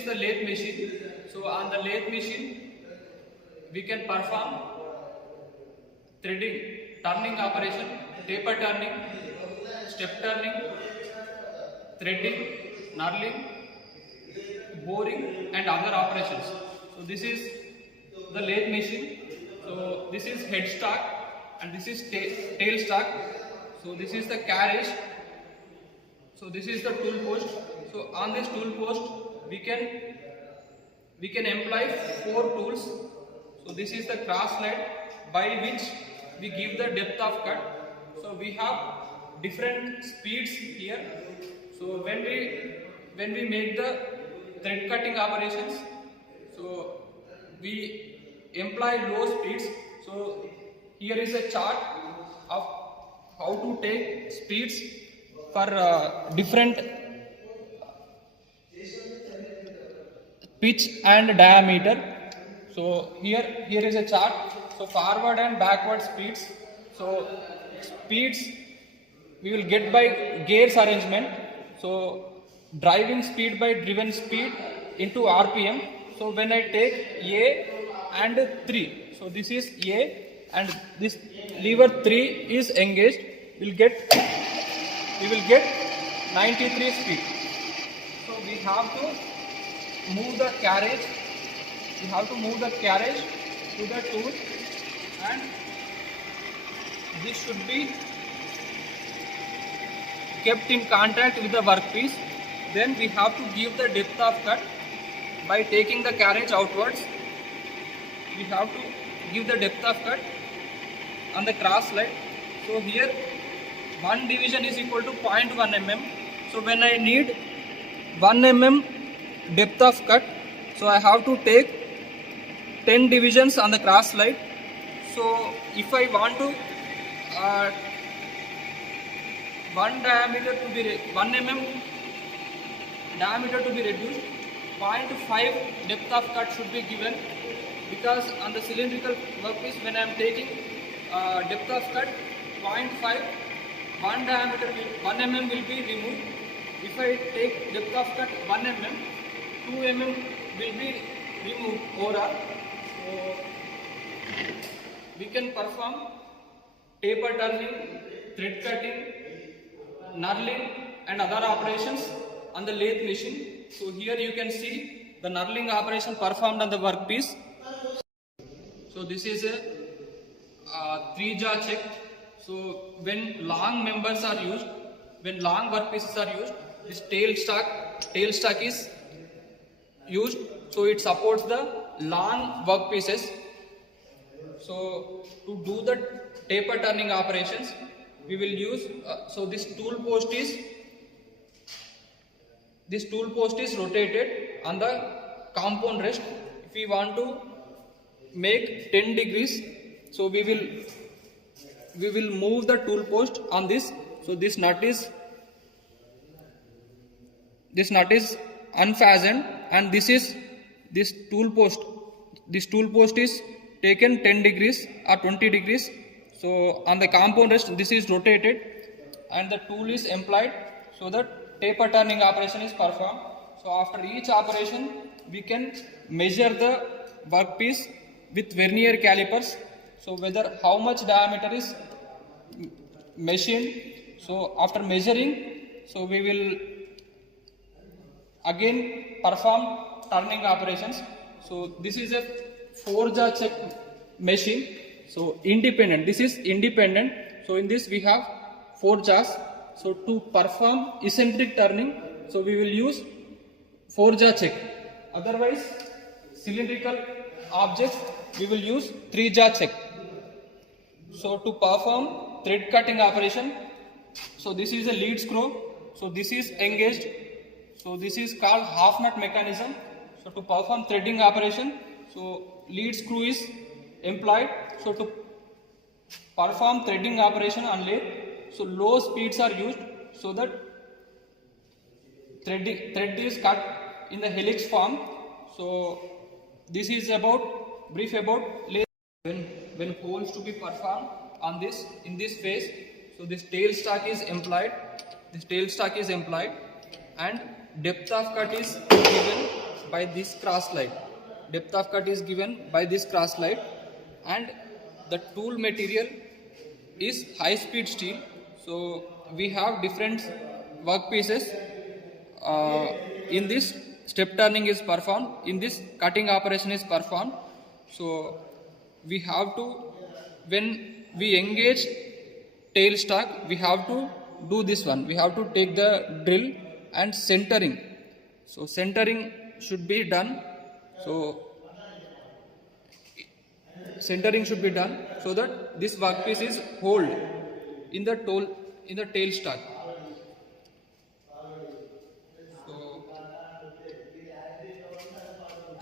is the lathe machine. So on the lathe machine, we can perform threading, turning operation, taper turning, step turning, threading, knurling, boring and other operations. So this is the lathe machine. So this is head stock and this is tail stock. So this is the carriage. So this is the tool post. So on this tool post we can employ 4 tools. So this is the cross slide by which we give the depth of cut. So we have different speeds here. So when we make the thread cutting operations, so we employ low speeds. So here is a chart of how to take speeds for different pitch and diameter. So here is a chart. So forward and backward speeds. So speeds we will get by gears arrangement. So driving speed by driven speed into RPM. So when I take A and 3, so this is A and this lever 3 is engaged, we will get 93 speed. So we have to move the carriage. We have to move the carriage to the tool, and this should be kept in contact with the workpiece. Then we have to give the depth of cut by taking the carriage outwards. We have to give the depth of cut on the cross slide. So here 1 division is equal to 0.1 mm. So when I need 1 mm depth of cut, so I have to take 10 divisions on the cross slide. So if I want to 1 mm diameter to be reduced, 0.5 depth of cut should be given, because on the cylindrical workpiece when I am taking depth of cut 0.5, 1 mm will be removed. If I take depth of cut 1 mm, 2 mm will be removed overall. So we can perform taper turning, thread cutting, knurling and other operations on the lathe machine. So here you can see the knurling operation performed on the workpiece. So this is a 3-jaw check. So when long members are used, when long workpieces are used, this tail stock is used, so it supports the long workpieces. So to do the taper turning operations, we will use so this tool post is rotated on the compound rest. If we want to make 10 degrees, so we will move the tool post on this. So this nut is unfastened, and this tool post is taken 10 degrees or 20 degrees. So on the compound rest, this is rotated and the tool is employed, so that taper turning operation is performed. So after each operation, we can measure the workpiece with vernier calipers. So whether how much diameter is machined. So after measuring, so we will again perform turning operations. So this is a 4-jaw check machine. So independent, this is independent. So in this we have 4 jaws. So to perform eccentric turning, so we will use 4-jaw check. Otherwise, cylindrical objects we will use 3-jaw check. So to perform thread cutting operation, so this is a lead screw. So this is engaged. So this is called half nut mechanism. So to perform threading operation, so lead screw is employed. So to perform threading operation on lathe, so low speeds are used, so that thread is cut in the helix form. So this is brief about lathe. When holes to be performed on this in this phase, so this tail stock is employed. And depth of cut is given. by this cross line. Depth of cut is given by this cross line, and the tool material is high speed steel. So we have different workpieces. In this, step turning is performed, in this cutting operation is performed. So we have to, when we engage tail stock, we have to do this one. We have to take the drill and centering. So centering should be done. So centering should be done so that this workpiece is hold in the tail stock. So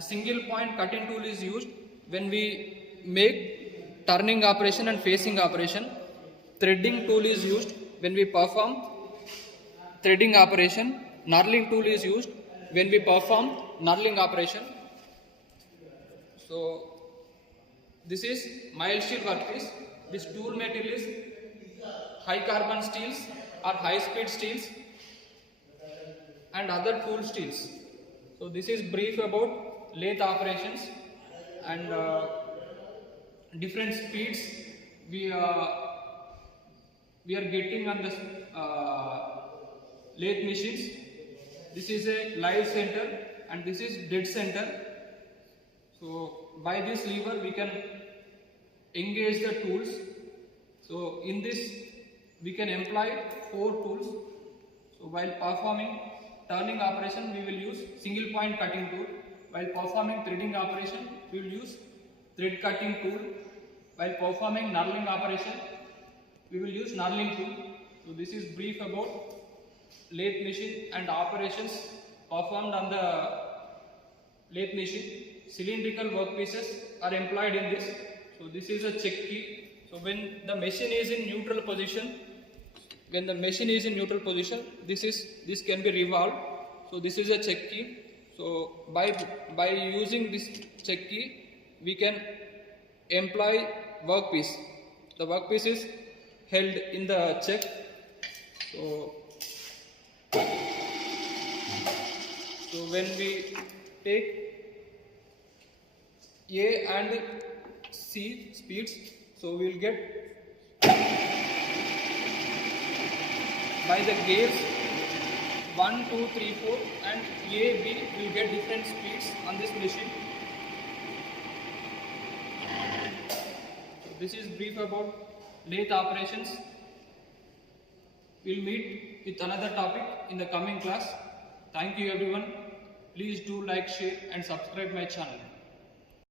single point cutting tool is used when we make turning operation and facing operation. Threading tool is used when we perform threading operation. Knurling tool is used when we perform knurling operation. So this is mild steel workpiece. This tool material is high carbon steels or high speed steels and other tool steels. So this is brief about lathe operations and different speeds we are getting on the lathe machines. This is a live center and this is dead center. So by this lever we can engage the tools. So in this we can employ 4 tools. So while performing turning operation we will use single point cutting tool. While performing threading operation we will use thread cutting tool. While performing knurling operation we will use knurling tool. So this is brief about lathe machine and operations performed on the lathe machine. Cylindrical workpieces are employed in this. So this is a check key. So when the machine is in neutral position, this can be revolved. So this is a check key. So by using this check key, we can employ workpiece. The workpiece is held in the check. So when we take A and C speeds, so we will get by the gears 1, 2, 3, 4 and A, B will get different speeds on this machine. So this is brief about lathe operations. We'll meet with another topic in the coming class. Thank you everyone. Please do like, share and subscribe my channel.